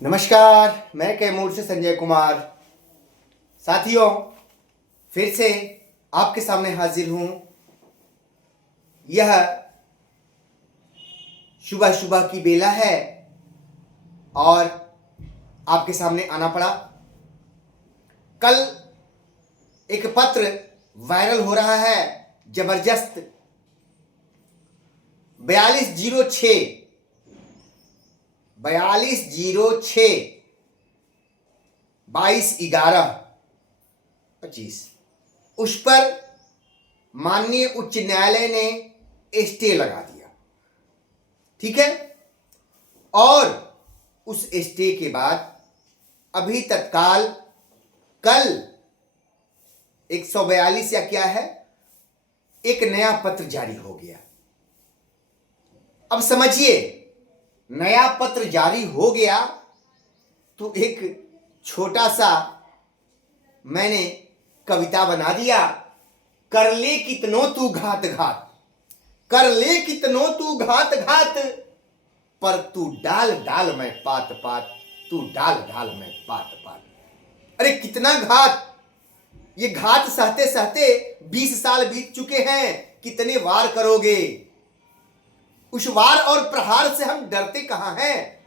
नमस्कार, मैं कैमूर से संजय कुमार। साथियों, फिर से आपके सामने हाजिर हूं। यह सुबह सुबह की बेला है और आपके सामने आना पड़ा। कल एक पत्र वायरल हो रहा है, जबरदस्त। 4206 22/11/25 उस पर माननीय उच्च न्यायालय ने स्टे लगा दिया। ठीक है। और उस स्टे के बाद अभी तत्काल कल 142 या क्या है, एक नया पत्र जारी हो गया। अब समझिए, नया पत्र जारी हो गया तो एक छोटा सा मैंने कविता बना दिया। कर ले कितनो तू घात घात, कर ले कितनो तू घात घात, पर तू डाल डाल में पात पात, तू डाल डाल में पात पात। अरे कितना घात! ये घात सहते सहते 20 साल बीत चुके हैं। कितने वार करोगे? उस वार और प्रहार से हम डरते कहां हैं?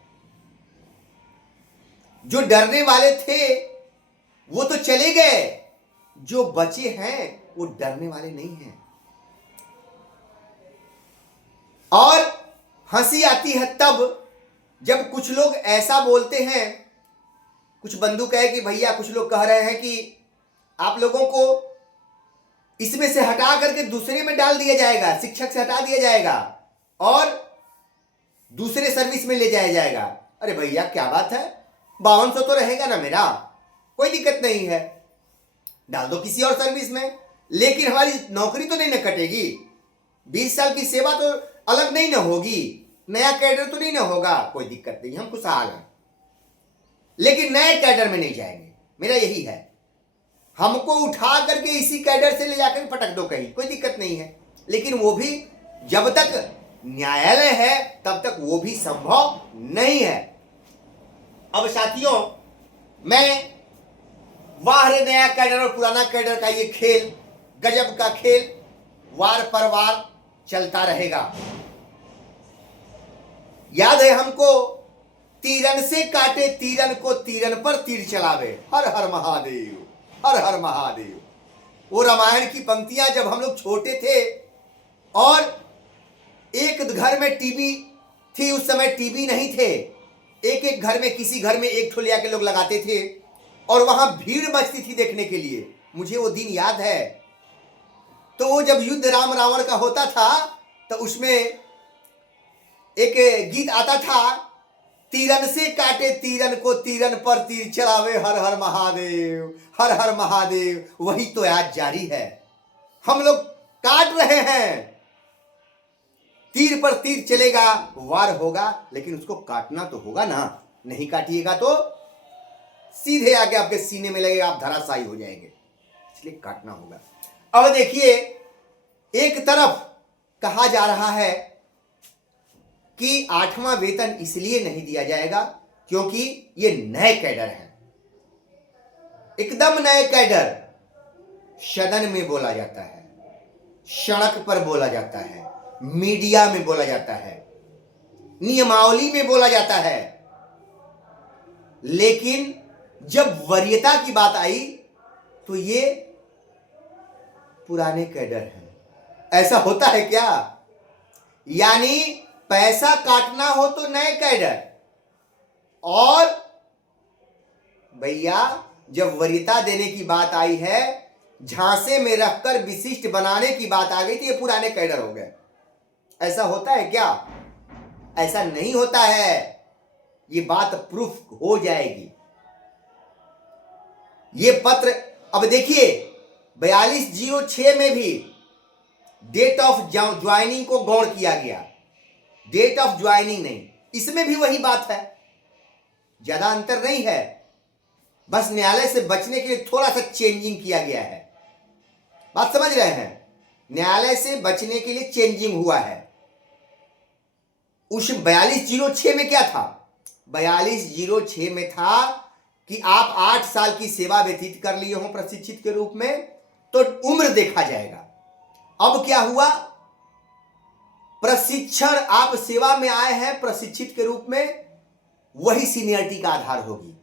जो डरने वाले थे वो तो चले गए, जो बचे हैं वो डरने वाले नहीं हैं। और हंसी आती है तब जब कुछ लोग ऐसा बोलते हैं। कुछ बंधु कहे कि भैया, कुछ लोग कह रहे हैं कि आप लोगों को इसमें से हटा करके दूसरे में डाल दिया जाएगा, शिक्षक से हटा दिया जाएगा और दूसरे सर्विस में ले जाया जाएगा। अरे भैया, क्या बात है, 5200 तो रहेगा ना मेरा, कोई दिक्कत नहीं है, डाल दो किसी और सर्विस में। लेकिन हमारी नौकरी तो नहीं न कटेगी, 20 साल की सेवा तो अलग नहीं ना होगी, नया कैडर तो नहीं ना होगा। कोई दिक्कत नहीं, हम खुशहाल हैं। लेकिन नए कैडर में नहीं जाएंगे, मेरा यही है। हमको उठा करके इसी कैडर से ले जाकर पटक दो कहीं, कोई दिक्कत नहीं है। लेकिन वो भी जब तक न्यायालय है तब तक वो भी संभव नहीं है। अब साथियों, मैं वाह रे नया कैडर और पुराना कैडर का ये खेल, गजब का खेल, वार पर वार चलता रहेगा। याद है हमको, तीरन से काटे तीरन को, तीरन पर तीर चलावे, हर हर महादेव, हर हर महादेव। वो रामायण की पंक्तियां जब हम लोग छोटे थे और एक घर में टीवी थी, उस समय टीवी नहीं थे, एक एक घर में, किसी घर में एक ठोलिया के लोग लगाते थे और वहां भीड़ मचती थी देखने के लिए। मुझे वो दिन याद है। तो वो जब युद्ध राम रावण का होता था तो उसमें एक गीत आता था, तीरन से काटे तीरन को, तीरन पर तीर चलावे, हर हर महादेव, हर हर महादेव। वही तो आज जारी है। हम लोग काट रहे हैं, तीर पर तीर चलेगा, वार होगा, लेकिन उसको काटना तो होगा ना। नहीं काटिएगा तो सीधे आके आपके सीने में लगेगा, आप धराशायी हो जाएंगे। इसलिए काटना होगा। अब देखिए, एक तरफ कहा जा रहा है कि 8वां वेतन इसलिए नहीं दिया जाएगा क्योंकि ये नए कैडर हैं, एकदम नए कैडर। सदन में बोला जाता है, सड़क पर बोला जाता है, मीडिया में बोला जाता है, नियमावली में बोला जाता है। लेकिन जब वरीयता की बात आई तो ये पुराने कैडर हैं। ऐसा होता है क्या? यानी पैसा काटना हो तो नए कैडर, और भैया जब वरीयता देने की बात आई है, झांसे में रखकर विशिष्ट बनाने की बात आ गई, तो ये पुराने कैडर हो गए। ऐसा होता है क्या? ऐसा नहीं होता है। ये बात प्रूफ हो जाएगी। ये पत्र, अब देखिए, 4206 में भी डेट ऑफ ज्वाइनिंग को गौण किया गया, डेट ऑफ ज्वाइनिंग नहीं। इसमें भी वही बात है, ज्यादा अंतर नहीं है, बस न्यायालय से बचने के लिए थोड़ा सा चेंजिंग किया गया है। बात समझ रहे हैं? न्यायालय से बचने के लिए चेंजिंग हुआ है। उस 4206 में क्या था? 4206 में था कि आप 8 साल की सेवा व्यतीत कर लिए हो प्रशिक्षित के रूप में तो उम्र देखा जाएगा। अब क्या हुआ, प्रशिक्षण, आप सेवा में आए हैं प्रशिक्षित के रूप में, वही सीनियरिटी का आधार होगी।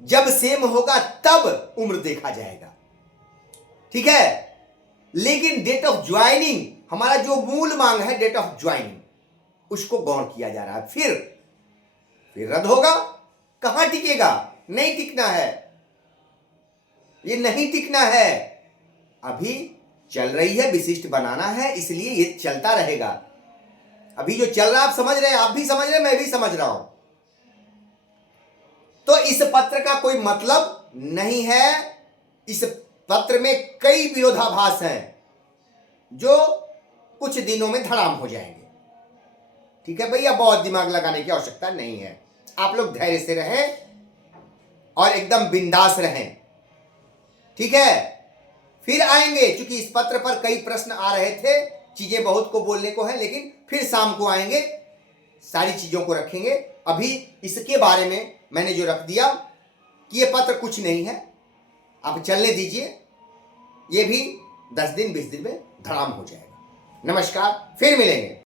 जब सेम होगा तब उम्र देखा जाएगा, ठीक है। लेकिन डेट ऑफ ज्वाइनिंग, हमारा जो मूल मांग है डेट ऑफ ज्वाइनिंग, उसको गौर किया जा रहा है। फिर रद्द होगा, कहां टिकेगा, नहीं टिकना है, ये नहीं टिकना है। अभी चल रही है, विशिष्ट बनाना है, इसलिए ये चलता रहेगा। अभी जो चल रहा है आप समझ रहे हैं, आप भी समझ रहे हैं, मैं भी समझ रहा हूं। तो इस पत्र का कोई मतलब नहीं है। इस पत्र में कई विरोधाभास हैं जो कुछ दिनों में धड़ाम हो जाएंगे, ठीक है भैया। बहुत दिमाग लगाने की आवश्यकता नहीं है, आप लोग धैर्य से रहें और एकदम बिंदास रहें, ठीक है। फिर आएंगे, क्योंकि इस पत्र पर कई प्रश्न आ रहे थे, चीजें बहुत को बोलने को है, लेकिन फिर शाम को आएंगे, सारी चीजों को रखेंगे। अभी इसके बारे में मैंने जो रख दिया कि ये पत्र कुछ नहीं है, आप चलने दीजिए, ये भी 10 दिन 20 दिन में धड़ाम हो जाएगा। नमस्कार, फिर मिलेंगे।